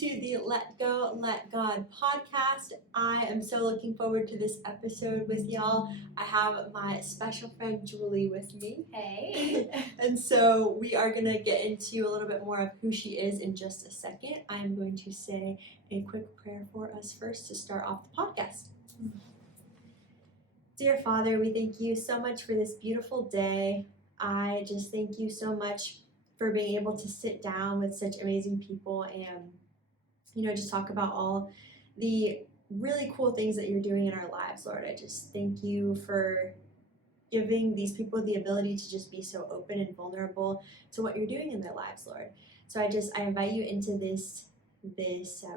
to the Let Go, Let God podcast. I am so looking forward to this episode with y'all. I have my special friend Julie with me. Hey. And so we are going to get into a little bit more of who she is in just a second. I'm going to say a quick prayer for us first to start off the podcast. Dear Father, we thank you so much for this beautiful day. I just thank you so much for being able to sit down with such amazing people and, just talk about all the really cool things that you're doing in our lives, Lord. I just thank you for giving these people the ability to just be so open and vulnerable to what you're doing in their lives, Lord. So I invite you into this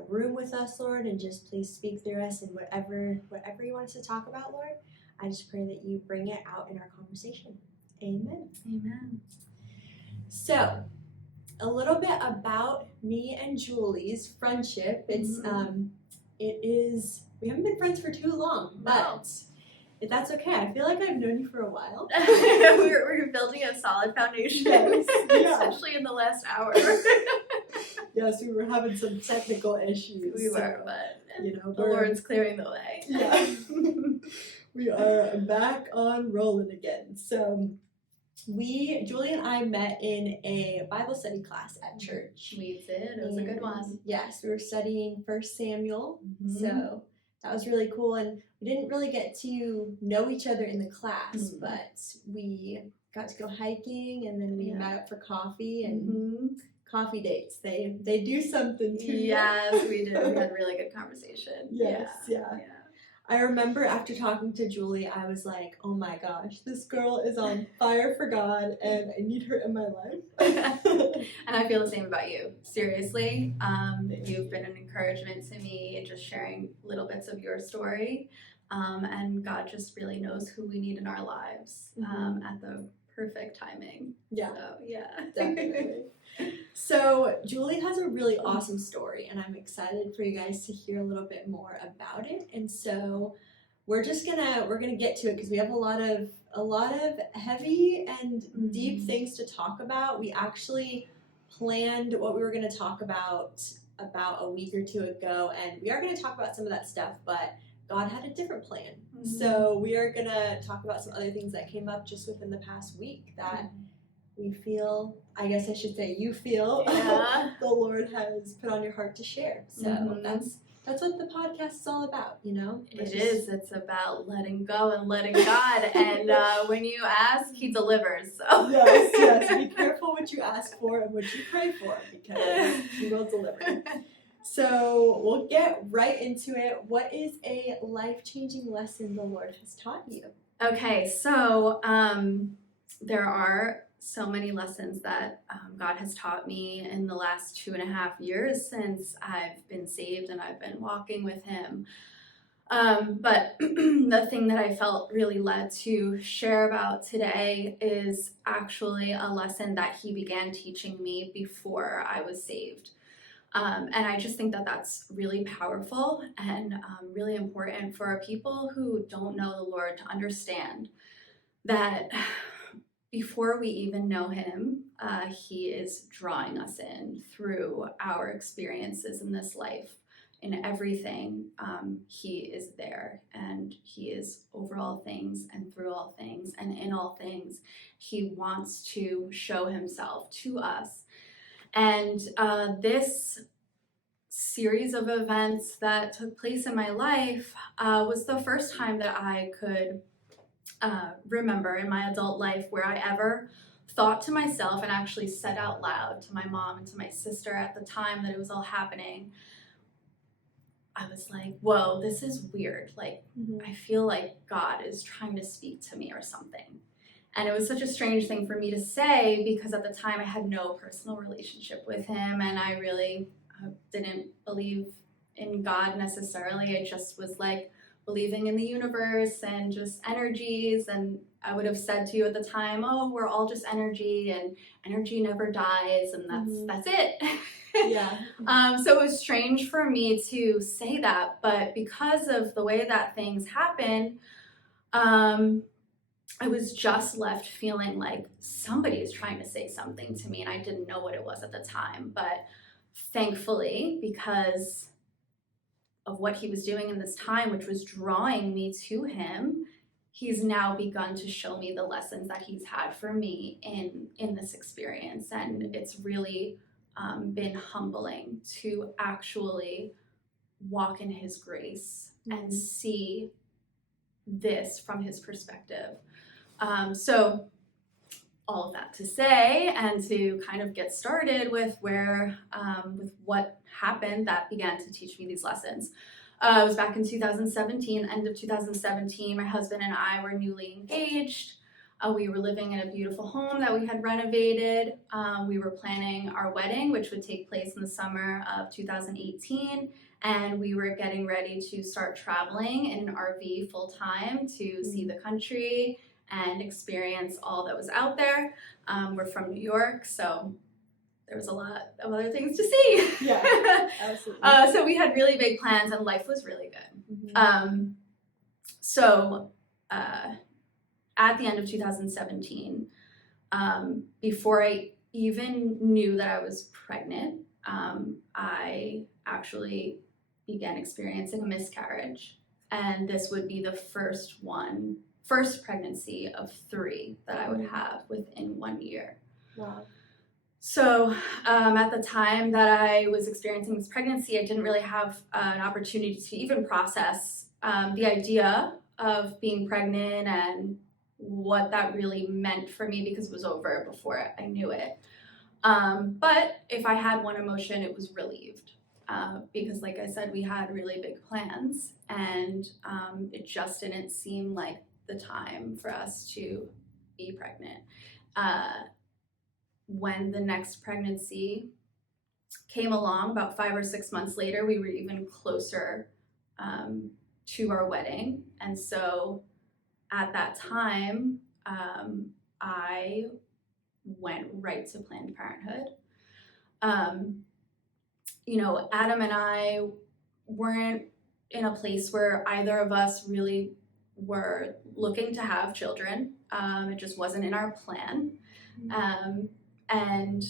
room with us, Lord, and just please speak through us and whatever you want us to talk about, Lord. I just pray that you bring it out in our conversation. Amen. Amen. So, a little bit about me and Julie's friendship. We haven't been friends for too long, but if that's okay. I feel like I've known you for a while. we're building a solid foundation, yes, yeah. Especially in the last hour. Yes, we were having some technical issues. We were, but the we're, Lord's clearing the way. Yeah. We are back on rolling again. So Julie and I met in a Bible study class at church. We did. It was a good one. Yes, we were studying 1 Samuel. So that was really cool. And we didn't really get to know each other in the class, but we got to go hiking and then we met up for coffee and coffee dates. They do something to you. Yes, we did. We had a really good conversation. Yes, yeah. I remember after talking to Julie, I was like, oh my gosh, this girl is on fire for God and I need her in my life. And I feel the same about you. Seriously, you've been an encouragement to me, just sharing little bits of your story. And God just really knows who we need in our lives at the perfect timing. Yeah. So, yeah. Definitely. So Julie has a really awesome story and I'm excited for you guys to hear a little bit more about it. And so we're gonna get to it because we have a lot of heavy and deep things to talk about. We actually planned what we were gonna talk about a week or two ago, and we are gonna talk about some of that stuff, but God had a different plan. So we are gonna talk about some other things that came up just within the past week that we feel, I guess I should say you feel, the Lord has put on your heart to share. So that's what the podcast is all about, It's about letting go and letting God, and when you ask, He delivers. So. Yes, be careful what you ask for and what you pray for, because He will deliver. So we'll get right into it. What is a life-changing lesson the Lord has taught you? Okay, so there are so many lessons that God has taught me in the last 2.5 years since I've been saved and I've been walking with Him. But the thing that I felt really led to share about today is actually a lesson that He began teaching me before I was saved. And I just think that that's really powerful and really important for people who don't know the Lord to understand that before we even know Him, He is drawing us in through our experiences in this life. In everything, He is there, and He is over all things and through all things and in all things. He wants to show Himself to us. And this series of events that took place in my life was the first time that I could remember in my adult life where I ever thought to myself and actually said out loud to my mom and to my sister at the time that it was all happening, I was like, whoa, this is weird. Like, I feel like God is trying to speak to me or something. And it was such a strange thing for me to say because at the time I had no personal relationship with Him and I really didn't believe in God necessarily. I just was like believing in the universe and just energies, and I would have said to you at the time, oh, we're all just energy and energy never dies, and that's it. Yeah. So it was strange for me to say that, but because of the way that things happen, I was just left feeling like somebody is trying to say something to me, and I didn't know what it was at the time, but thankfully, because of what he was doing in this time, which was drawing me to him, he's now begun to show me the lessons that he's had for me in this experience. And it's really been humbling to actually walk in his grace and see this from his perspective. So all of that to say, and to kind of get started with with what happened that began to teach me these lessons. It was back in 2017, end of 2017. My husband and I were newly engaged. We were living in a beautiful home that we had renovated. We were planning our wedding, which would take place in the summer of 2018. And we were getting ready to start traveling in an RV full time to see the country and experience all that was out there. We're from New York, so there was a lot of other things to see. Yeah, absolutely. So we had really big plans, and life was really good. So at the end of 2017, before I even knew that I was pregnant, I actually began experiencing a miscarriage. And this would be the first pregnancy of 3 that I would have within 1 year. Wow. So at the time that I was experiencing this pregnancy, I didn't really have an opportunity to even process the idea of being pregnant and what that really meant for me, because it was over before I knew it. But if I had one emotion, it was relieved. Because like I said, we had really big plans, and it just didn't seem like the time for us to be pregnant. When the next pregnancy came along, about 5 or 6 months later, we were even closer to our wedding. And so at that time, I went right to Planned Parenthood. Adam and I weren't in a place where either of us really were looking to have children. It just wasn't in our plan. And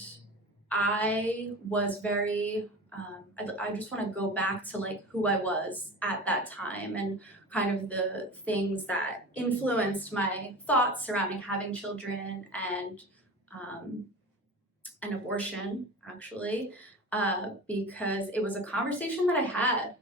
I was very, I just want to go back to like who I was at that time, and kind of the things that influenced my thoughts surrounding having children and an abortion, actually, because it was a conversation that I had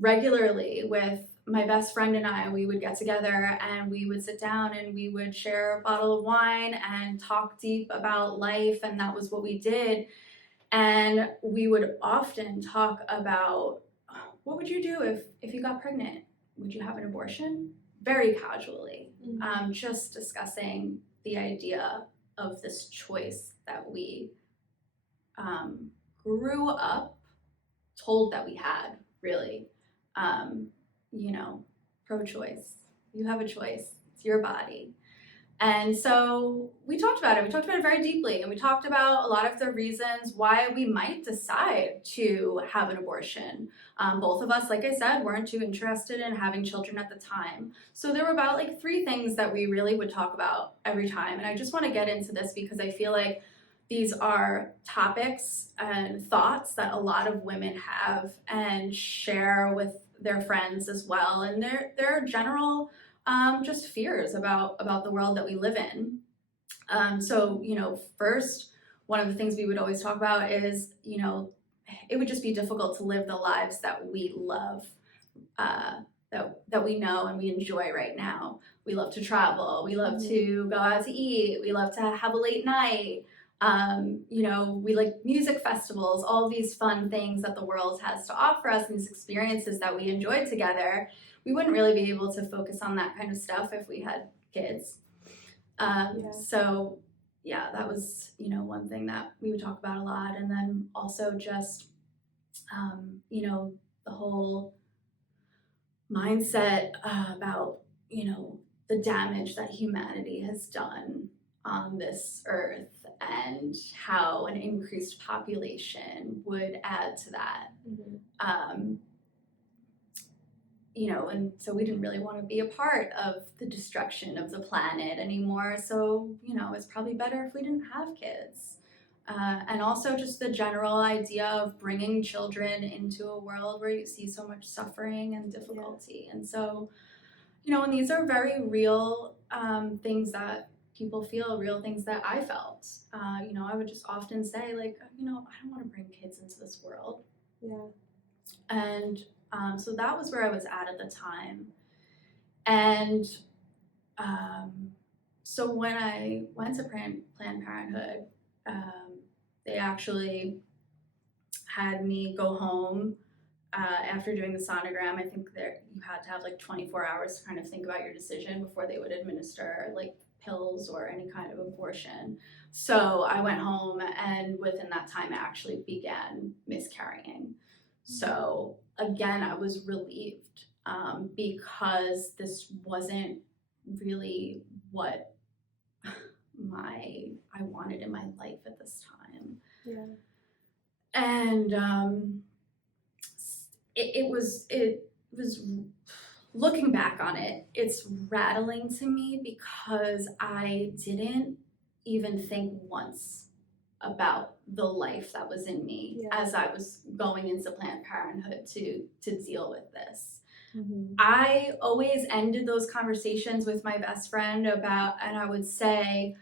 regularly with my best friend and I. We would get together and we would sit down and we would share a bottle of wine and talk deep about life, and that was what we did. And we would often talk about, what would you do if you got pregnant? Would you have an abortion? Very casually, just discussing the idea of this choice that we grew up told that we had, really. Pro-choice. You have a choice. It's your body. And so we talked about it. We talked about it very deeply, and we talked about a lot of the reasons why we might decide to have an abortion. Both of us, like I said, weren't too interested in having children at the time. So there were about like 3 things that we really would talk about every time. And I just want to get into this because I feel like these are topics and thoughts that a lot of women have and share with their friends as well. And they're general just fears about the world that we live in. So, first, one of the things we would always talk about is, it would just be difficult to live the lives that we love, that we know and we enjoy right now. We love to travel. We love to go out to eat. We love to have a late night. We like music festivals, all these fun things that the world has to offer us, and these experiences that we enjoy together. We wouldn't really be able to focus on that kind of stuff if we had kids. So yeah, that was, one thing that we would talk about a lot. And then also just, the whole mindset about, the damage that humanity has done on this earth, and how an increased population would add to that. And so we didn't really want to be a part of the destruction of the planet anymore. So, it's probably better if we didn't have kids. And also just the general idea of bringing children into a world where you see so much suffering and difficulty. And so, and these are very real things that people feel, real things that I felt. I would just often say, like, I don't want to bring kids into this world. Yeah. And so that was where I was at the time. And so when I went to Planned Parenthood, they actually had me go home after doing the sonogram. I think you had to have like 24 hours to kind of think about your decision before they would administer like pills or any kind of abortion. So I went home, and within that time I actually began miscarrying. So again, I was relieved because this wasn't really what I wanted in my life at this time. Yeah. And it was looking back on it, it's rattling to me because I didn't even think once about the life that was in me as I was going into Planned Parenthood to deal with this. Mm-hmm. I always ended those conversations with my best friend and I would say,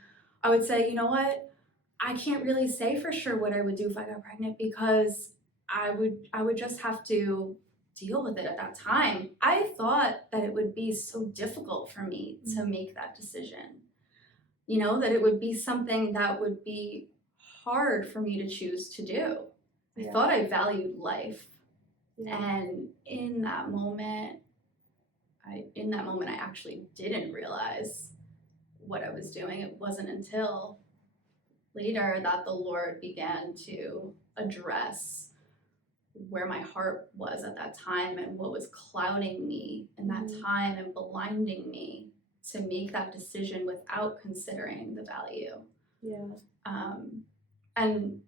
you know what? I can't really say for sure what I would do if I got pregnant because I would just have to deal with it at that time. I thought that it would be so difficult for me to make that decision. That it would be something that would be hard for me to choose to do. I thought I valued life. Yeah. And in that moment, I actually didn't realize what I was doing. It wasn't until later that the Lord began to address where my heart was at that time and what was clouding me in that time and blinding me to make that decision without considering the value. Yeah. And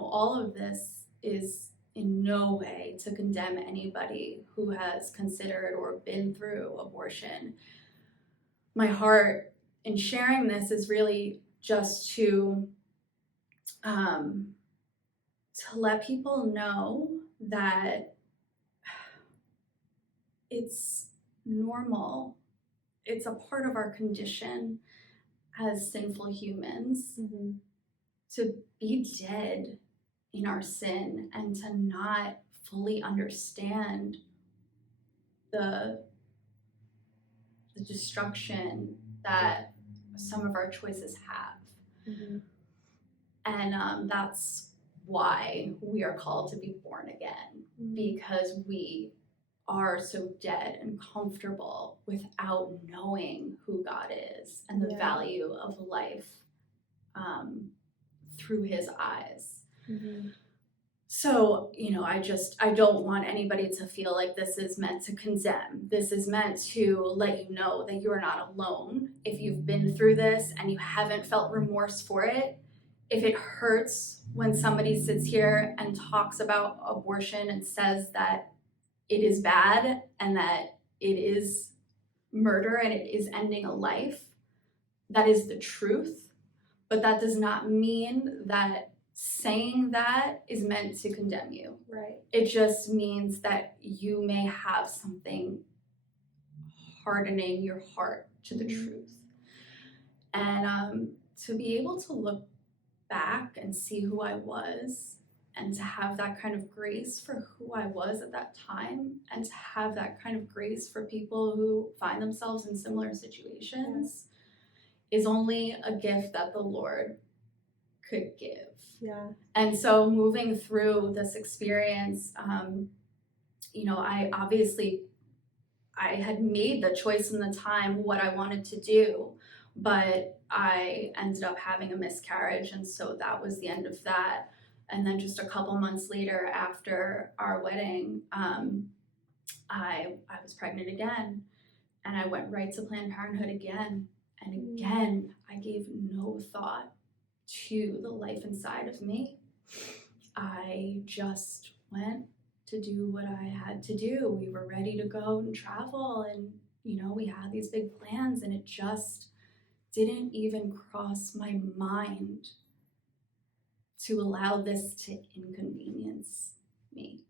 all of this is in no way to condemn anybody who has considered or been through abortion. My heart in sharing this is really just to let people know that it's normal. It's a part of our condition as sinful humans to be dead in our sin and to not fully understand the destruction that some of our choices have. And that's why we are called to be born again, because we are so dead and comfortable without knowing who God is and the value of life through his eyes. So, I don't want anybody to feel like this is meant to condemn. This is meant to let you know that you are not alone. If you've been through this and you haven't felt remorse for it, if it hurts when somebody sits here and talks about abortion and says that it is bad and that it is murder and it is ending a life, that is the truth. But that does not mean that saying that is meant to condemn you. Right. It just means that you may have something hardening your heart to the truth. And to be able to look back and see who I was and to have that kind of grace for who I was at that time and to have that kind of grace for people who find themselves in similar situations is only a gift that the Lord could give. Yeah. And so moving through this experience, I had made the choice in the time what I wanted to do, but I ended up having a miscarriage, and so that was the end of that. And then just a couple months later, after our wedding, I was pregnant again, and I went right to Planned Parenthood again. And again, I gave no thought to the life inside of me. I just went to do what I had to do. We were ready to go and travel, and we had these big plans, and it just didn't even cross my mind to allow this to inconvenience me.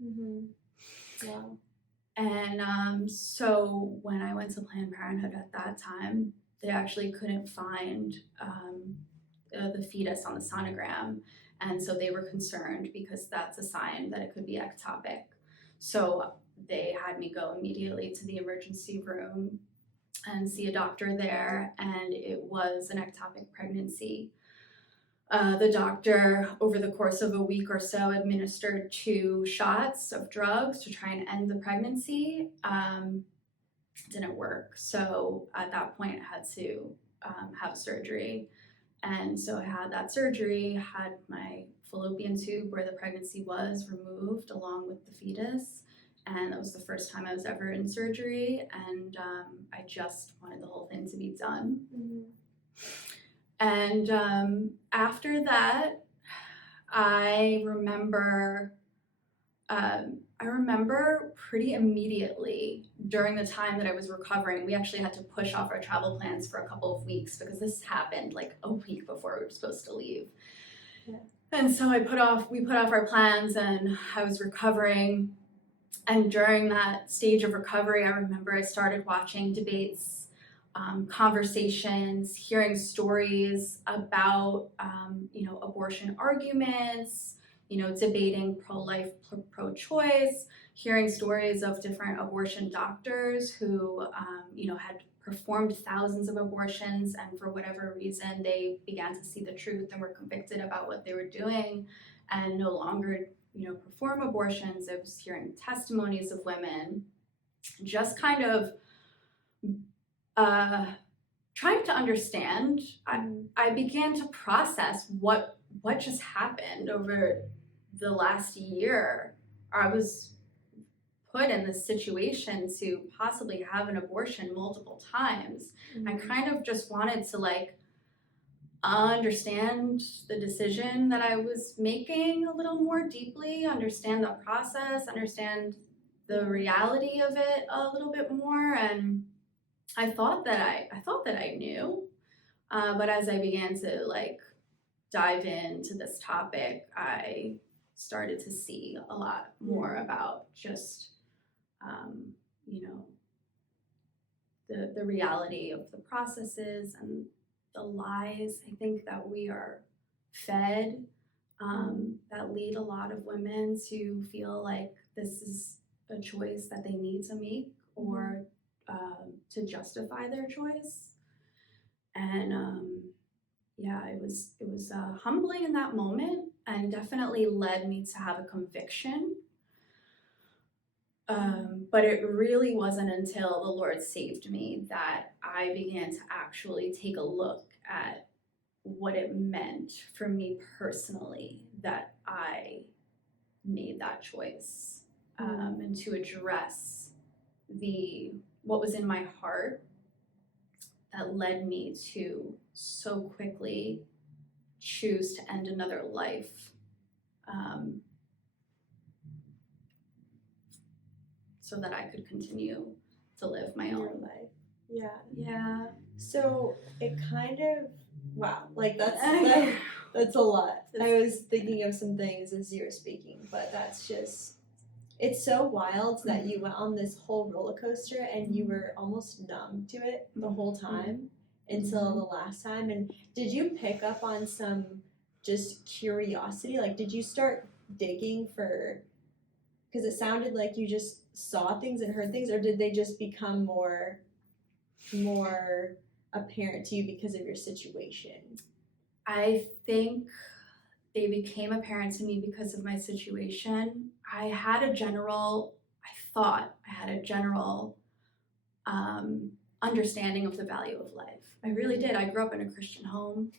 Wow. And so when I went to Planned Parenthood at that time, they actually couldn't find the fetus on the sonogram. And so they were concerned because that's a sign that it could be ectopic. So they had me go immediately to the emergency room and see a doctor there, and it was an ectopic pregnancy. The doctor, over the course of a week or so, administered 2 shots of drugs to try and end the pregnancy. Didn't work. So at that point, I had to have surgery. And so I had that surgery, had my fallopian tube where the pregnancy was removed along with the fetus. And that was the first time I was ever in surgery. And I just wanted the whole thing to be done. And after that, I remember pretty immediately during the time that I was recovering, we actually had to push off our travel plans for a couple of weeks because this happened like a week before we were supposed to leave. Yeah. And so we put off our plans, and I was recovering. And during that stage of recovery, I remember I started watching debates, conversations, hearing stories about, abortion arguments, debating pro-life, pro-choice, hearing stories of different abortion doctors who, had performed thousands of abortions, and for whatever reason, they began to see the truth and were convicted about what they were doing and no longer, perform abortions. I was hearing testimonies of women, just kind of trying to understand. I began to process what just happened over the last year. I was put in this situation to possibly have an abortion multiple times. I kind of just wanted to understand the decision that I was making a little more deeply, understand the process, understand the reality of it a little bit more. And I thought that I knew, but as I began to dive into this topic, I started to see a lot more about just the reality of the processes and the lies, I think, that we are fed, that lead a lot of women to feel like this is a choice that they need to make, or to justify their choice. And it was humbling in that moment, and definitely led me to have a conviction. But it really wasn't until the Lord saved me that I began to actually take a look at what it meant for me personally that I made that choice, and to address what was in my heart that led me to so quickly choose to end another life. So that I could continue to live my own life. Yeah. So it kind of, wow, that's a lot. I was thinking of some things as you were speaking, but that's just, it's so wild that you went on this whole roller coaster and you were almost numb to it the whole time until the last time. And did you pick up on some just curiosity? Did you start digging for, because it sounded like you just saw things and heard things, or did they just become more apparent to you because of your situation? I think they became apparent to me because of my situation. I thought I had a general understanding of the value of life. I really did. I grew up in a Christian home.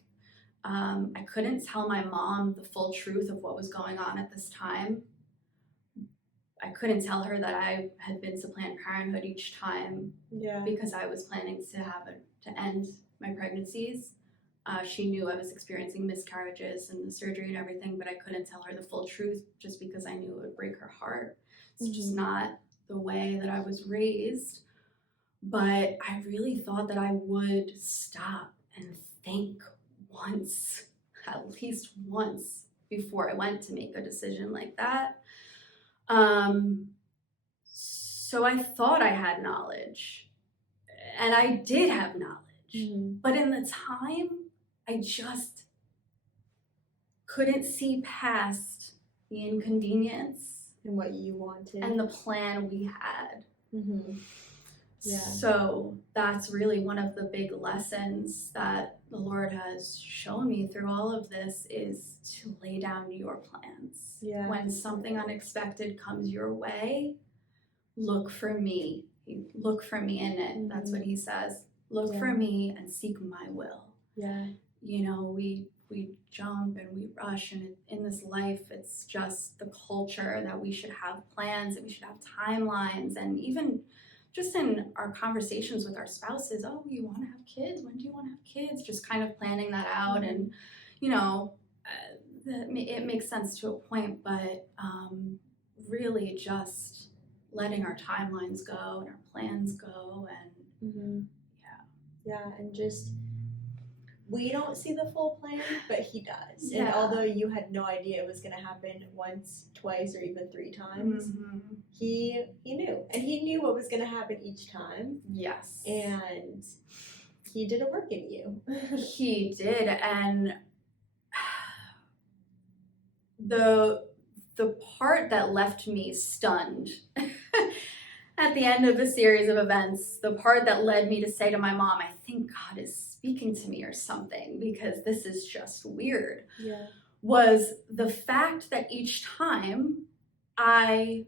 I couldn't tell my mom the full truth of what was going on at this time. I couldn't tell her that I had been to Planned Parenthood each time because I was planning to end my pregnancies. She knew I was experiencing miscarriages and the surgery and everything, but I couldn't tell her the full truth just because I knew it would break her heart. It's just not the way that I was raised. But I really thought that I would stop and think once, at least once, before I went to make a decision like that. So I thought I had knowledge, and I did have knowledge, but in the time, I just couldn't see past the inconvenience And what you wanted. and the plan we had. Yeah. So that's really one of the big lessons that the Lord has shown me through all of this, is to lay down your plans. Yeah. When something unexpected comes your way, look for me. Look for me in it. That's what he says. Look for me and seek my will. Yeah. You know, we jump and we rush, and in this life, it's just the culture that we should have plans, that we should have timelines, and even just in our conversations with our spouses, oh, you want to have kids? When do you want to have kids? Just kind of planning that out. And, you know, it makes sense to a point, but really just letting our timelines go and our plans go. And yeah, and just, we don't see the full plan, but he does. Yeah. And although you had no idea it was going to happen once, twice, or even 3 times, he knew. And he knew what was going to happen each time. Yes. And he did a work in you. He did. And the part that left me stunned at the end of the series of events, the part that led me to say to my mom, I think God is speaking to me or something, because this is just weird, was the fact that each time I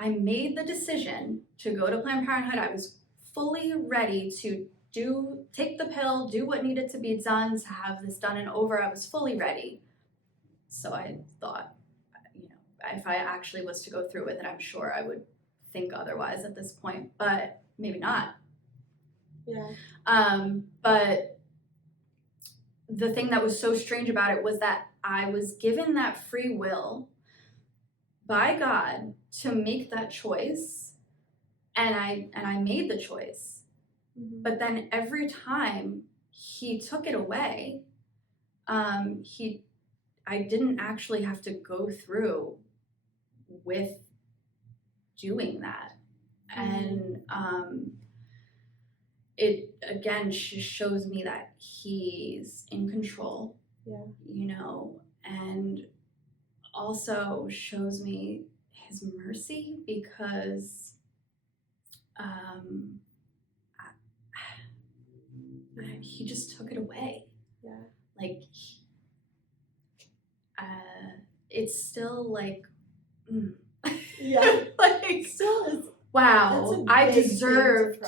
made the decision to go to Planned Parenthood, I was fully ready to take the pill, do what needed to be done to have this done and over. I was fully ready. So I thought, you know, if I actually was to go through with it, I'm sure I would think otherwise at this point, but maybe not. Yeah. But the thing that was so strange about it was that I was given that free will by God to make that choice, and I made the choice. But then every time he took it away, I didn't actually have to go through with doing that. And it again shows me that he's in control, you know, and also shows me his mercy, because he just took it away. Like, it's still like, like, still is. Wow, I deserved,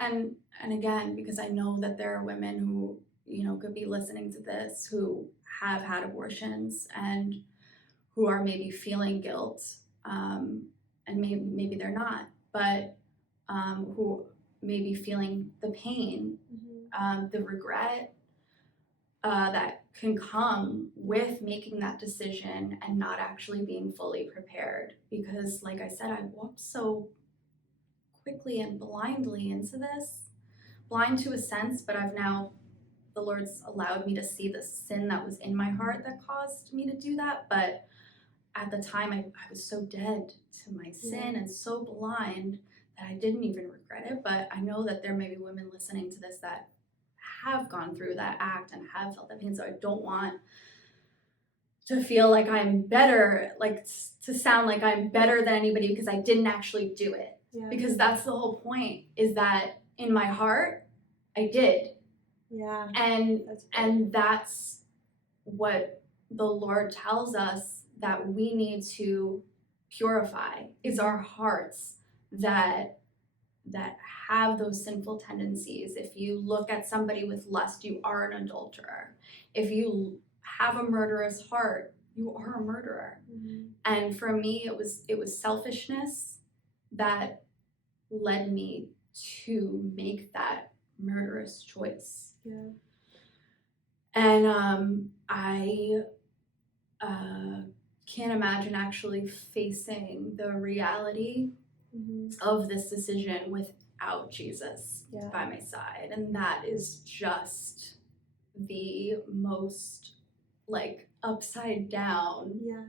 and again, because I know that there are women who, you know, could be listening to this, who have had abortions and who are maybe feeling guilt, and maybe they're not, but who may be feeling the pain, the regret that can come with making that decision and not actually being fully prepared. Because, like I said, I walked so quickly and blindly into this, blind to a sense, but the Lord's allowed me to see the sin that was in my heart that caused me to do that. But at the time, I was so dead to my sin and so blind that I didn't even regret it. But I know that there may be women listening to this that have gone through that act and have felt that pain. So I don't want to feel like I'm better, like to sound like I'm better than anybody because I didn't actually do it. Because that's the whole point, is that in my heart, I did. And that's what the Lord tells us that we need to purify, is our hearts that have those sinful tendencies. If you look at somebody with lust, you are an adulterer. If you have a murderous heart, you are a murderer. And for me, it was selfishness that led me to make that murderous choice. And I can't imagine actually facing the reality of this decision without Jesus by my side. And that is just the most like upside down, Yeah.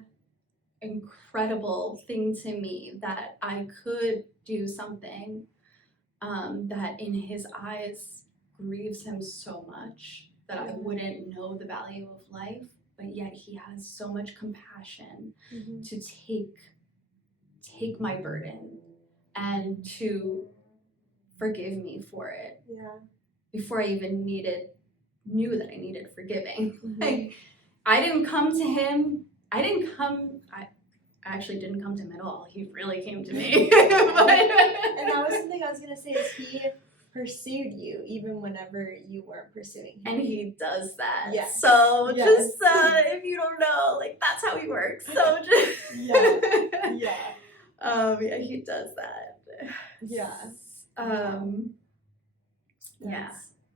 incredible thing to me that I could do something that in his eyes grieves him so much that I wouldn't know the value of life, but yet he has so much compassion to take my burden and to forgive me for it. Yeah. Before I even knew that I needed forgiving. Like, I didn't come to him. I actually didn't come to him at all. He really came to me. And that was something I was gonna say, is he pursued you even whenever you weren't pursuing him. And he does that. Yes. So Yes. just if you don't know, like, that's how he works. So just yeah, he does that. Yeah.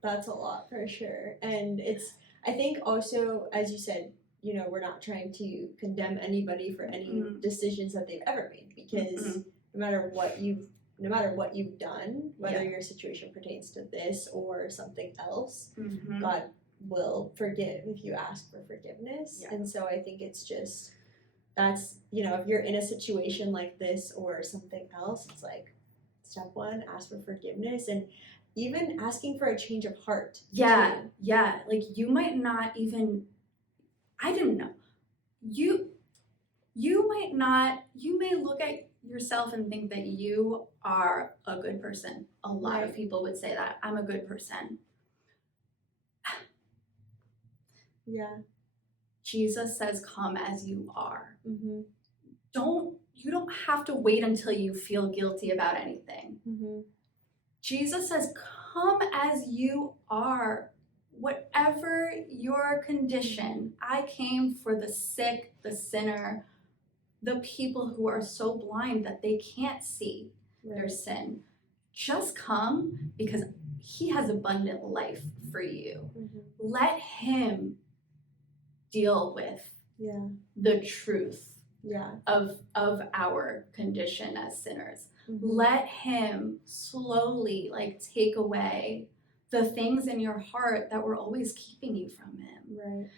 That's a lot for sure. And it's, I think also, as you said, you know, we're not trying to condemn anybody for any decisions that they've ever made, because no matter what you've done, whether your situation pertains to this or something else, God will forgive if you ask for forgiveness. And so I think it's just, that's, you know, if you're in a situation like this or something else, it's like, step one, ask for forgiveness, and even asking for a change of heart. Yeah. Like, you might not even, I didn't know. You may look at yourself and think that you are a good person. A lot of people would say that. I'm a good person. Yeah. Jesus says, come as you are. You don't have to wait until you feel guilty about anything. Jesus says, come as you are. Whatever your condition, I came for the sick, the sinner, the people who are so blind that they can't see their sin. Just come, because he has abundant life for you. Let him deal with the truth of our condition as sinners. Let him slowly, like, take away the things in your heart that were always keeping you from him.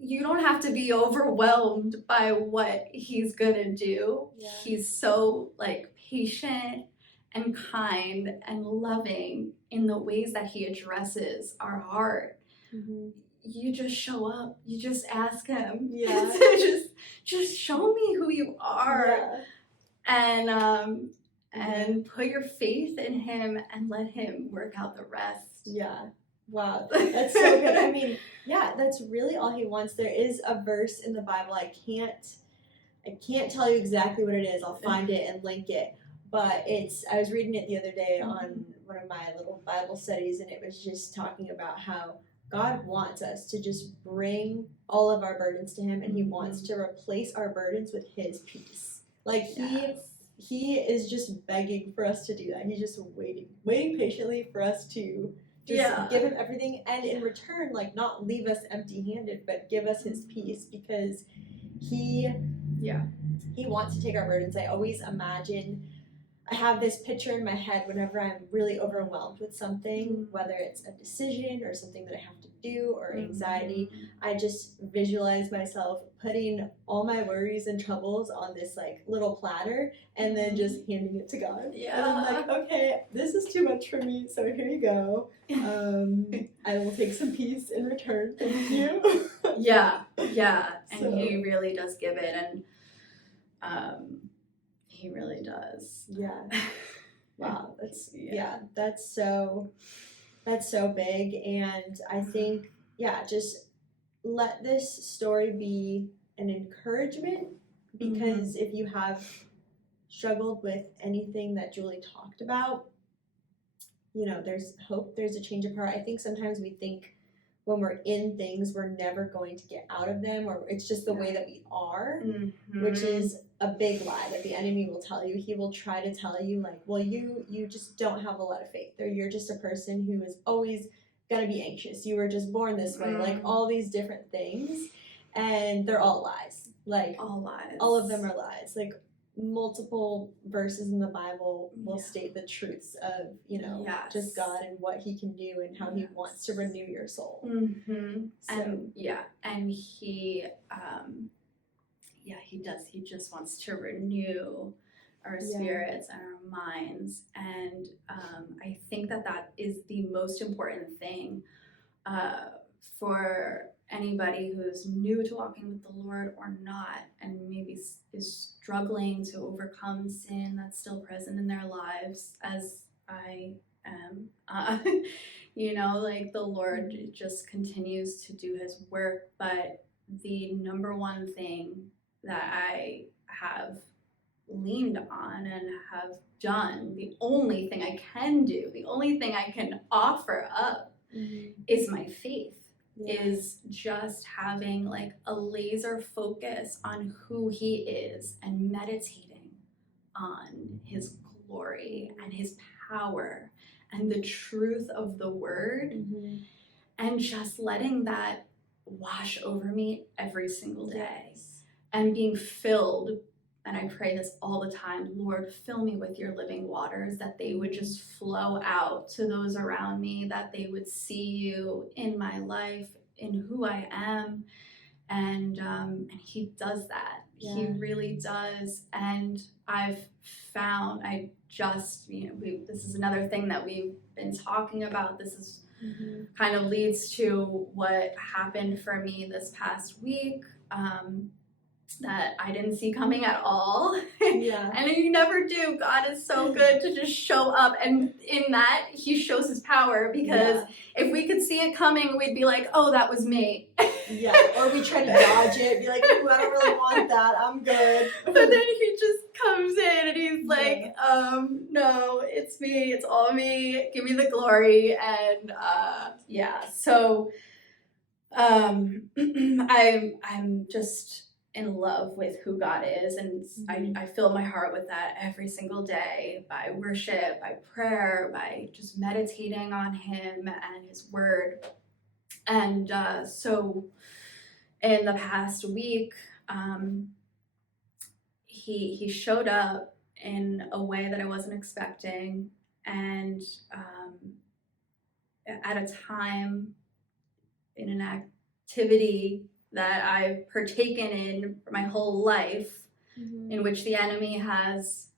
You don't have to be overwhelmed by what he's gonna do. He's so, like, patient and kind and loving in the ways that he addresses our heart. You just show up. You just ask him. Just show me who you are. And put your faith in him and let him work out the rest. Wow, that's so good. I mean, that's really all he wants. There is a verse in the Bible, I can't tell you exactly what it is. I'll find it and link it. But I was reading it the other day on one of my little Bible studies, and it was just talking about how God wants us to just bring all of our burdens to him, and he wants to replace our burdens with his peace. Like, he is just begging for us to do that. He's just waiting patiently for us to just give him everything, and in return, like, not leave us empty-handed, but give us his peace, because he wants to take our burdens. I always imagine, I have this picture in my head whenever I'm really overwhelmed with something, whether it's a decision or something that I have to do or anxiety. I just visualize myself putting all my worries and troubles on this, like, little platter, and then just handing it to God. And I'm like, okay, this is too much for me, so here you go. I will take some peace in return. Thank you. And he really does give it, and he really does. Wow, that's so big. And I think, just let this story be an encouragement, because if you have struggled with anything that Julie talked about, you know, there's hope, there's a change of heart. I think sometimes we think when we're in things, we're never going to get out of them, or it's just the way that we are, which is a big lie that the enemy will tell you. He will try to tell you, like, well, you just don't have a lot of faith, or you're just a person who is always gonna be anxious. You were just born this way, like, all these different things, and they're all lies. Like, all lies. All of them are lies. Like, multiple verses in the Bible will state the truths of, Yes. just God and what he can do and how he wants to renew your soul. Mm-hmm. So. And he he does. He just wants to renew our spirits and our minds. And I think that is the most important thing for anybody who's new to walking with the Lord or not, and maybe is struggling to overcome sin that's still present in their lives, as I am. Like the Lord just continues to do his work, but the number one thing that I have leaned on and have done, the only thing I can do, the only thing I can offer up is my faith. Is just having like a laser focus on who he is and meditating on his glory and his power and the truth of the word, and just letting that wash over me every single day, and being filled. And I pray this all the time, Lord, fill me with your living waters, that they would just flow out to those around me, that they would see you in my life, in who I am. And he does that. He really does. And I've found, this is another thing that we've been talking about. This is kind of leads to what happened for me this past week. That I didn't see coming at all. And you never do. God is so good to just show up, and in that he shows his power, because if we could see it coming, we'd be like, oh, that was me. Or we try to dodge it, be like, ooh, I don't really want that, I'm good. But then he just comes in and he's like, no, it's me, it's all me, give me the glory. And so I'm just in love with who God is, and I fill my heart with that every single day, by worship, by prayer, by just meditating on him and his word. And so in the past week, he showed up in a way that I wasn't expecting, and at a time, in an activity that I've partaken in for my whole life, in which the enemy has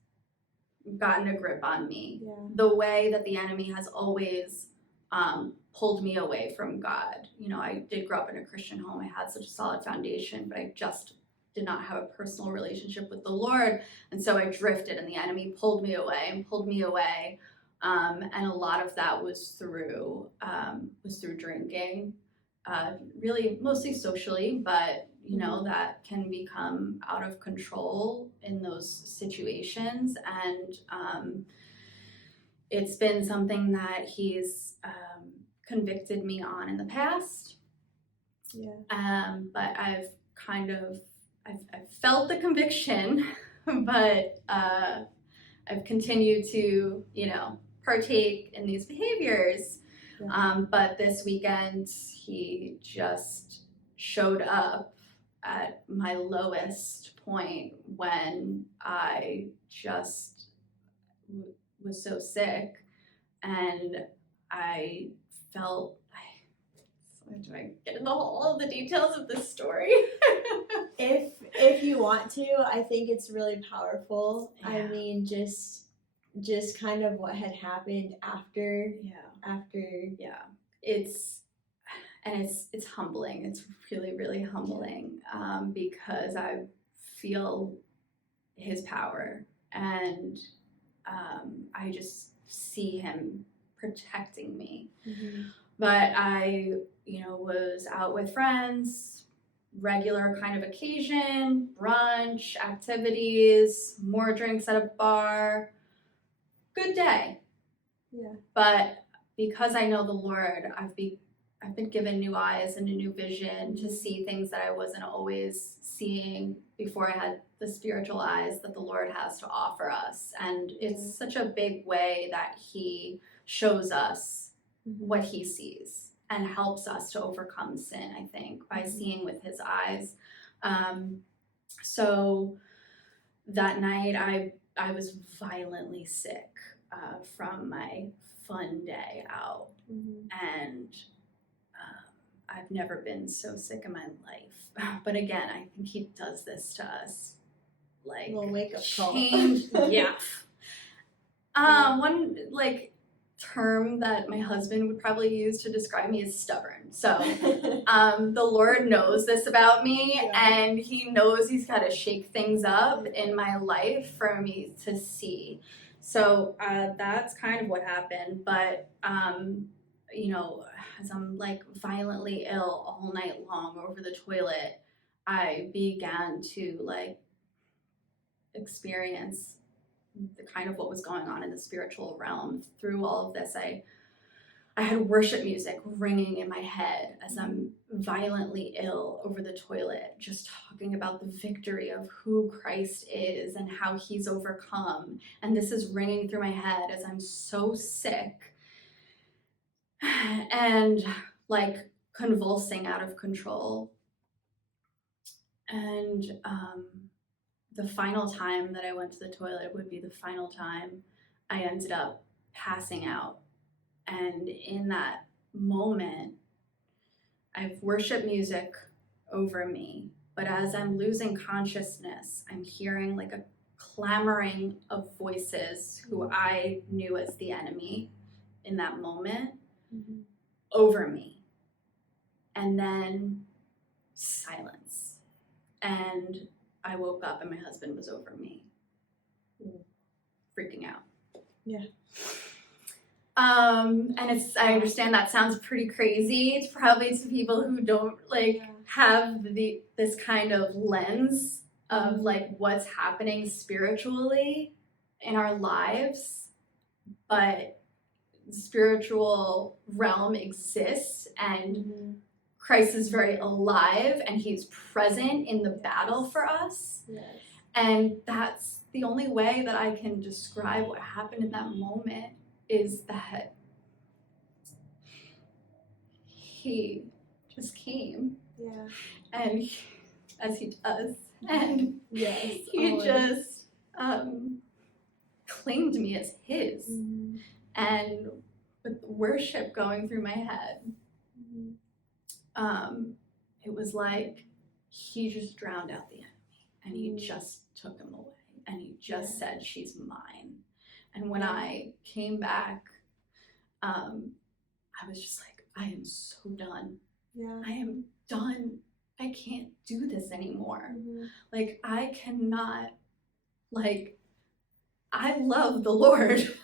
gotten a grip on me. The way that the enemy has always pulled me away from God. I did grow up in a Christian home. I had such a solid foundation, but I just did not have a personal relationship with the Lord. And so I drifted, and the enemy pulled me away. And a lot of that was through drinking. Really mostly socially, but that can become out of control in those situations. And it's been something that he's convicted me on in the past. But I've felt the conviction, but I've continued to partake in these behaviors. But this weekend, he just showed up at my lowest point, when I just was so sick, and I felt, do I get into all of the details of this story? If you want to, I think it's really powerful. I mean, just kind of what had happened after. It's humbling. It's really, really humbling, because I feel his power, and I just see him protecting me. But I, was out with friends, regular kind of occasion, brunch, activities, more drinks at a bar. Good day. But because I know the Lord, I've been given new eyes and a new vision to see things that I wasn't always seeing before I had the spiritual eyes that the Lord has to offer us. And it's such a big way that he shows us what he sees and helps us to overcome sin, I think, by seeing with his eyes. So that night I was violently sick from my fun day out. And I've never been so sick in my life. But again, I think he does this to us. Like, little wake up call. Change. Yeah. One term that my husband would probably use to describe me is stubborn. So the Lord knows this about me, and he knows he's got to shake things up in my life for me to see. So that's kind of what happened. But as I'm violently ill all night long over the toilet, I began to experience the kind of what was going on in the spiritual realm. Through all of this, I had worship music ringing in my head as I'm violently ill over the toilet, just talking about the victory of who Christ is and how he's overcome. And this is ringing through my head as I'm so sick and convulsing out of control. And the final time that I went to the toilet would be the final time I ended up passing out. And in that moment, I have worship music over me, but as I'm losing consciousness, I'm hearing a clamoring of voices who I knew as the enemy in that moment over me. And then silence. And I woke up and my husband was over me, freaking out. Yeah. And I understand that sounds pretty crazy. It's probably to people who don't have this kind of lens of what's happening spiritually in our lives, but the spiritual realm exists, and Christ is very alive, and he's present in the battle for us. Yes. And that's the only way that I can describe what happened in that moment, is that he just came. Yeah. And as he does. And yes. he just claimed me as his. And with worship going through my head, it was like he just drowned out the enemy, and he just took him away, and he just said, "She's mine." And when I came back, I was just like, I am so done. Yeah. I am done. I can't do this anymore. I cannot, I love the Lord.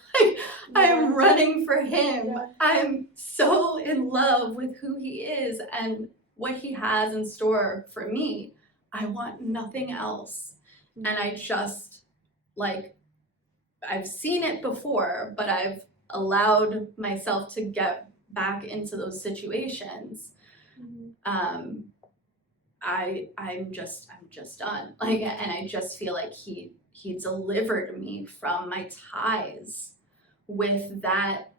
I am running for him. I'm so in love with who he is and what he has in store for me. I want nothing else. And I just, I've seen it before, but I've allowed myself to get back into those situations. I'm just done. And I just feel like he delivered me from my ties with that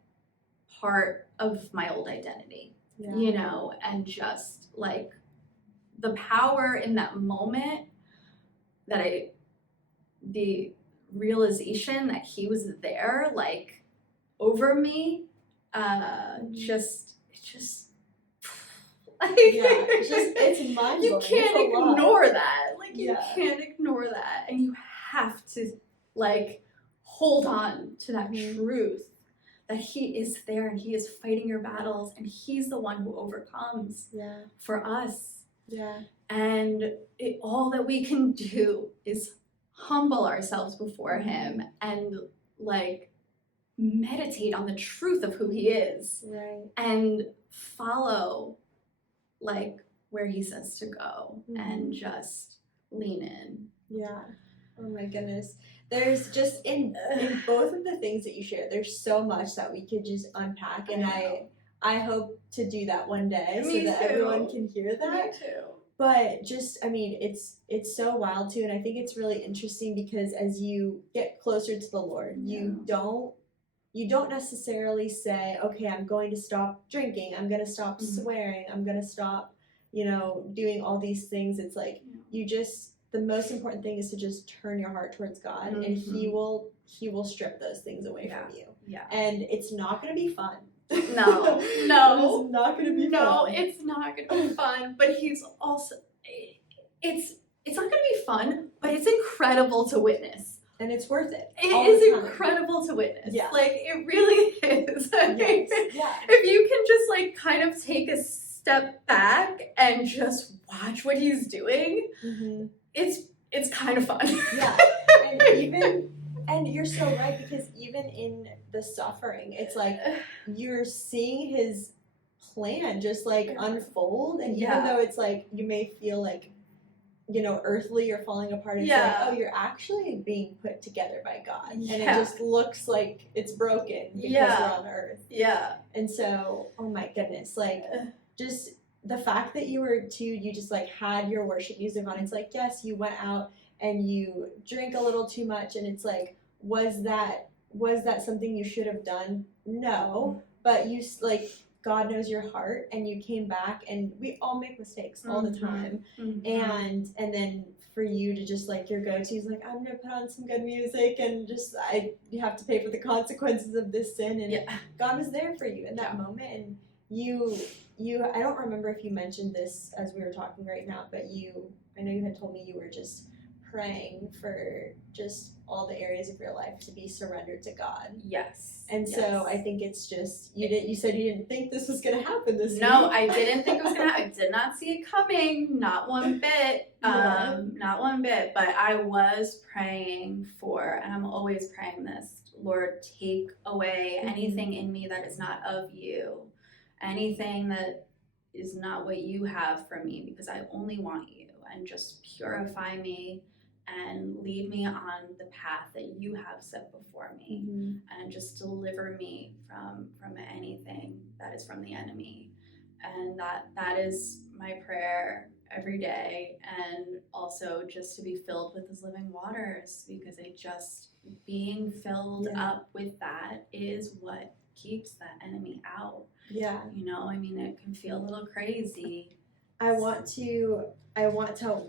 part of my old identity, and just the power in that moment, the realization that he was there, over me, it's mind-blowing. You can't ignore that. You can't ignore that, and you have to hold on to that truth that he is there and he is fighting your battles, and he's the one who overcomes for us. And all that we can do is humble ourselves before him and meditate on the truth of who he is, and follow where he says to go, and just lean in. Oh my goodness. There's just in both of the things that you share, there's so much that we could just unpack, and I hope to do that one day. Me so that too. everyone can hear that. Me too. But just, it's so wild too, and I think it's really interesting because as you get closer to the Lord, you don't necessarily say, okay, I'm going to stop drinking, I'm going to stop swearing, I'm going to stop, doing all these things. It's you just the most important thing is to just turn your heart towards God, and He will strip those things away from you. Yeah. And it's not going to be fun. No. It's not going to be fun. No, it's not going to be fun. But He's also, it's not going to be fun, but it's incredible to witness. And it's worth it. It is incredible to witness. Yeah. Like, it really is. Yes. Yeah. If you can just, like, kind of take a step back and just watch what He's doing, it's kind of fun. Yeah. And you're so right, because even in the suffering, it's like you're seeing His plan just like unfold, and even though it's like you may feel like, you know, earthly or falling apart, it's like, oh, you're actually being put together by God, and it just looks like it's broken because we're on earth. Yeah. And so, oh my goodness, like just the fact that you just like had your worship music on, it's like, yes, you went out and you drank a little too much, and it's like, was that something you should have done? No, but you, like, God knows your heart, and you came back, and we all make mistakes all the time, and then for you to just, like, your go-to is like, I'm gonna put on some good music, and just you have to pay for the consequences of this sin, and God was there for you in that moment, and you I don't remember if you mentioned this as we were talking right now, but I know you had told me you were just praying for just all the areas of your life to be surrendered to God. Yes. And so I think it's just, you said you didn't think this was going to happen this week. No, I didn't think it was going to happen. I did not see it coming, not one bit. Not one bit, but I was praying for, and I'm always praying this, Lord, take away anything in me that is not of you, anything that is not what you have for me, because I only want you, and just purify me and lead me on the path that you have set before me, and just deliver me from anything that is from the enemy. And that is my prayer every day, and also just to be filled with His living waters, because being filled up with that is what keeps that enemy out. Yeah. You know, I mean, it can feel a little crazy. I want to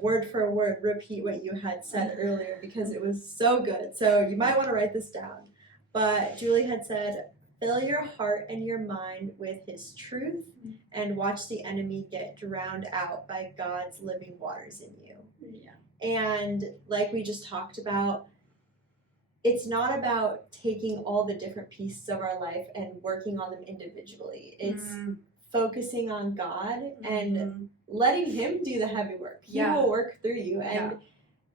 word for word repeat what you had said earlier, because it was so good. So you might want to write this down. But Julie had said, fill your heart and your mind with His truth, and watch the enemy get drowned out by God's living waters in you. Yeah. And like we just talked about, it's not about taking all the different pieces of our life and working on them individually. It's focusing on God and letting Him do the heavy work. He will work through you,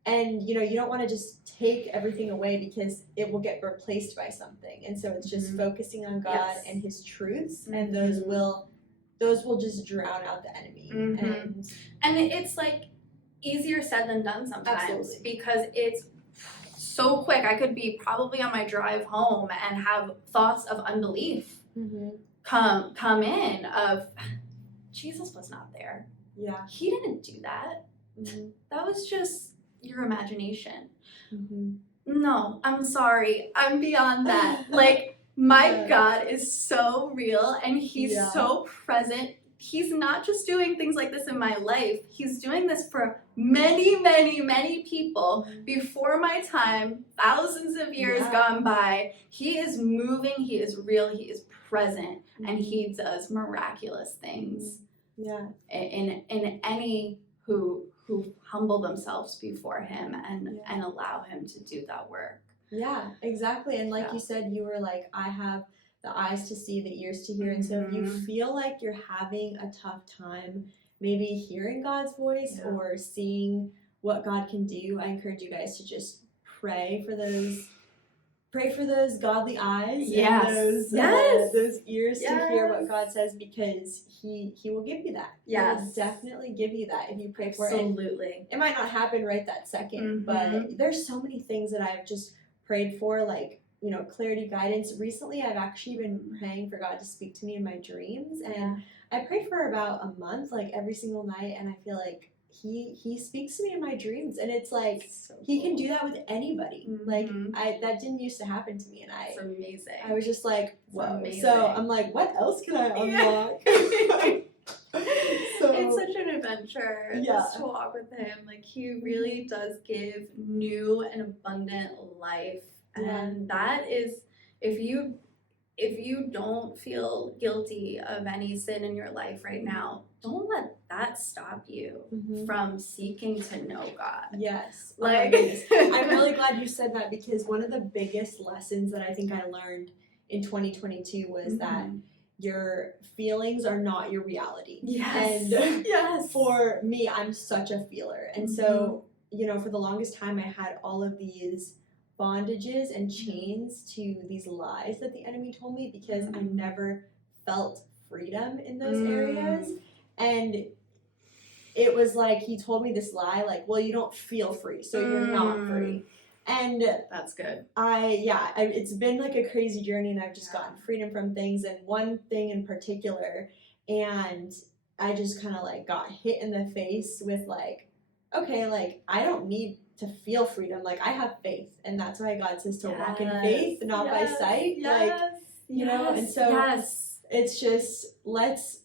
and you know, you don't want to just take everything away, because it will get replaced by something. And so it's just focusing on God and His truths, and those will just drown out the enemy. And it's like easier said than done sometimes, because it's so quick. I could be probably on my drive home and have thoughts of unbelief come in of, Jesus was not there. Yeah. He didn't do that. That was just your imagination. No, I'm sorry. I'm beyond that. Like, my God is so real, and He's so present. He's not just doing things like this in my life. He's doing this for many, many, many people before my time, thousands of years gone by. He is moving. He is real. He is present, and He does miraculous things. Yeah. In any who humble themselves before Him and allow Him to do that work. Yeah, exactly. And like you said, you were like, I have the eyes to see, the ears to hear. And so if you feel like you're having a tough time maybe hearing God's voice or seeing what God can do, I encourage you guys to just pray for those godly eyes and those ears to hear what God says, because He will give you that. Yes. He will definitely give you that if you pray for it. Absolutely. It might not happen right that second, but there's so many things that I've just prayed for, like, you know, clarity, guidance. Recently, I've actually been praying for God to speak to me in my dreams, and I prayed for about a month, like every single night, and I feel like He speaks to me in my dreams, and it's like He can do that with anybody. Like that didn't used to happen to me, and it's amazing. I was just like, whoa. So I'm like, what else can I unlock? It's such an adventure just to walk with him. Like, he really does give new and abundant life. And that is, if you don't feel guilty of any sin in your life right now, don't let that stop you from seeking to know God. Yes. Like, I'm really glad you said that, because one of the biggest lessons that I think I learned in 2022 was that your feelings are not your reality. Yes. And yes. for me, I'm such a feeler. And so, for the longest time, I had all of these bondages and chains to these lies that the enemy told me, because I never felt freedom in those areas. And it was like he told me this lie, like, well, you don't feel free, so you're not free. And that's good. It's been like a crazy journey, and I've just gotten freedom from things, and one thing in particular, and I just kind of like got hit in the face with like, okay, like, I don't need to feel freedom. Like, I have faith, and that's why God says to walk in faith, not by sight. Like, and so it's just, let's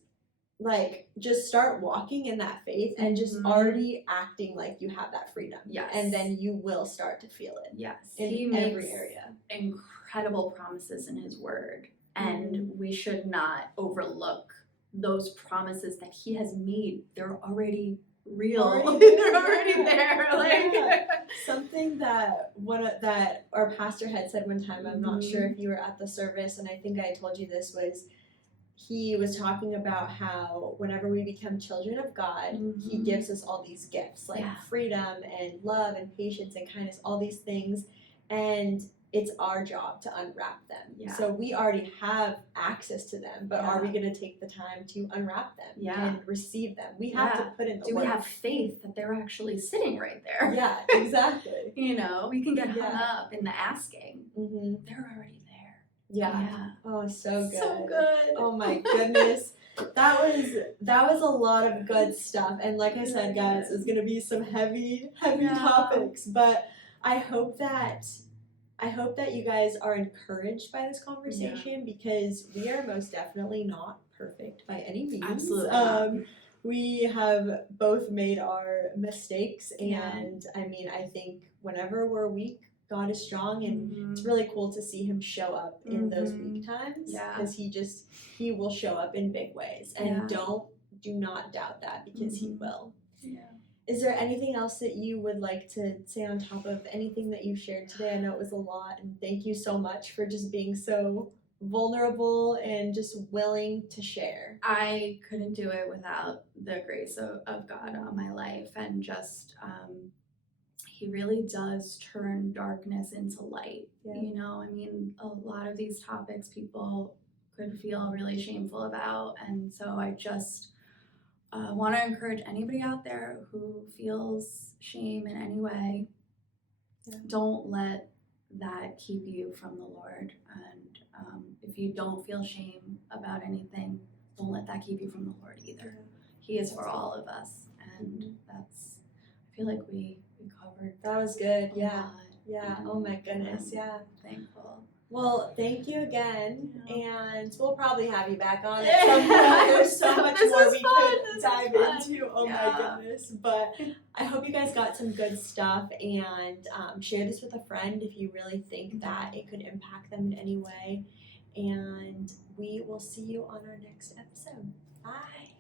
like just start walking in that faith and just already acting like you have that freedom. Yes. And then you will start to feel it. Yes. In every area. Incredible promises in his word. And we should not overlook those promises that he has made. They're already real. They're already there. Like something that that our pastor had said one time, I'm not sure if you were at the service, and I think I told you this, was he was talking about how whenever we become children of God, he gives us all these gifts, like freedom and love and patience and kindness, all these things, and it's our job to unwrap them. Yeah. So we already have access to them, but are we going to take the time to unwrap them and receive them? We have to put in the work. Do we have faith that they're actually sitting right there? Yeah, exactly. We can get hung up in the asking. They're already there. Yeah. Oh, so good. So good. Oh my goodness. That was a lot of good stuff. And like I said, guys, it's gonna be some heavy topics. But I hope that you guys are encouraged by this conversation, because we are most definitely not perfect by any means. Absolutely. We have both made our mistakes, and I mean, I think whenever we're weak, God is strong, and it's really cool to see him show up in those weak times, because he will show up in big ways, and do not doubt that, because he will. Is there anything else that you would like to say on top of anything that you shared today? I know it was a lot, and thank you so much for just being so vulnerable and just willing to share. I couldn't do it without the grace of God on my life, and just he really does turn darkness into light. I mean, a lot of these topics people could feel really shameful about, and so I just want to encourage anybody out there who feels shame in any way, don't let that keep you from the Lord. And if you don't feel shame about anything, don't let that keep you from the Lord either. He is for all of us, and I feel like we covered. That was good. Yeah. Oh my goodness. Yeah. Thankful. Well, thank you again, and we'll probably have you back on at some point. There's so much more we could dive into. Oh my goodness. But I hope you guys got some good stuff, and share this with a friend if you really think that it could impact them in any way. And we will see you on our next episode. Bye.